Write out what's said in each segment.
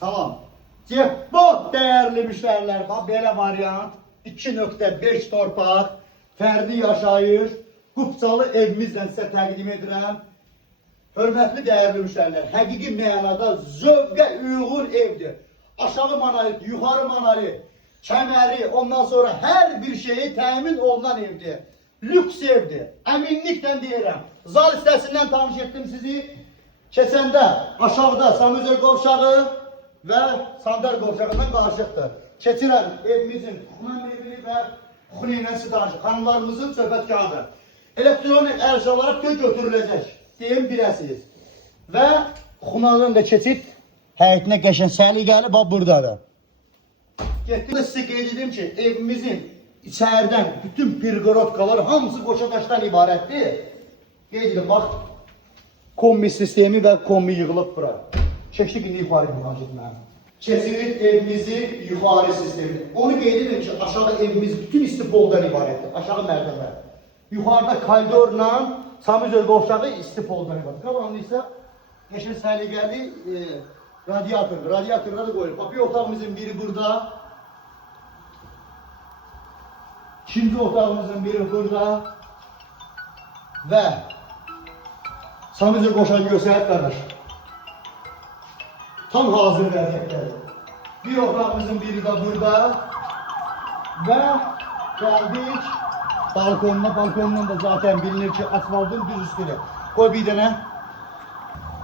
Salam. Cehbot değerli müşteriler, bax belə variant 2.5 torpaq, fərdi yaşayış, qupçalı evimizlə sizə təqdim edirəm. Hörmətli değerli müşteriler, həqiqi mənada zövqə uyğun evdir. Aşağı manalit, yuxarı manalit, kəməri, ondan sonra hər bir şeyi təmin olunan evdir. Lüks evdir. Əminliklə deyirəm. Zal hissəsindən tanış etdim sizi. Keçəndə aşağıda Samüzör qovşağı və Sandar qovşağından qarşıqdır. Keçirəm evimizin Xuman evini və Xuni ilə sizi tanışıq. Xanımlarımızın söhbətgahıdır. Elektronik əşyalara tök götürüləcək. Deyim biləsiniz. Və Xunalın da keçid həyətinə qəşən səliqəli bax buradadır. Getdim sizə qeyd edim ki, evimizin içərdən bütün pergorodkalar hamısı qoşa daşdan ibarətdir. Qeyd edim, bax, kombi sistemi və kombi yığılıb bura. Çəkdik indi yuxarı müraciət mənim. Keçirik evimizi yuxarı sistemi. Onu qeyd edim ki, aşağı evimiz bütün istifoldan ibarətdir. Aşağı mərtəbə. Yuxarıda koridorla Samüzör qovşağı istifoldan ibarətdir. Qalanı isə qəşən səliqəli radyatordur. Radyatorları qoyulur. Bax, bir otağımızın biri burada. İkinci otağımızın biri burada və Samüzör qovşağı göstərib qardaş. Tam hazır vəziyyətdədir. Bir otağımızın biri de burada və gəldik balkonuna. Balkonundan da zaten bilinir ki, asfaltın düz üstüne. Qoy bir dənə.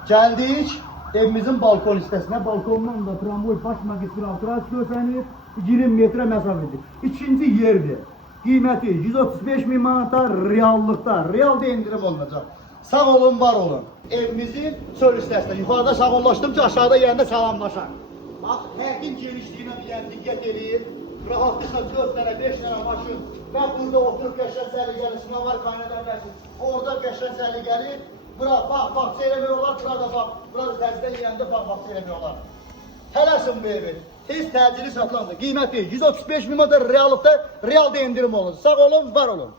Gəldik evimizin balkon hissəsinə. Balkondan da tramvay baş magistral trans görsənir. 20 metre məsafədir. İkinci yerdir. Qiyməti 135.000 manata reallıqda. Realda indirim olunacaq. Sağ olun, var olun. Evimizin çöl hissəsində. Yuxarıda sağollaşdım ki, aşağıda yerində salamlaşaq. Bax, həqiqin genişliyinə bir yer diqqət edin. Rahatlıqla 4 dənə, 5 dənə maşın və burada oturub qəşən səliqəli sınavlar qaynadırlar. Orada qəşən səliqəli. Bura bax, baxça eləmək olar, burada bax. Burada təzdən yerində bax, baxça eləmək olar. Tələsin bu evi. Tez təcili satılandır. Qiyməti 135.000 manat reallıqda, realda indirim olur. Sağ olun, var olun.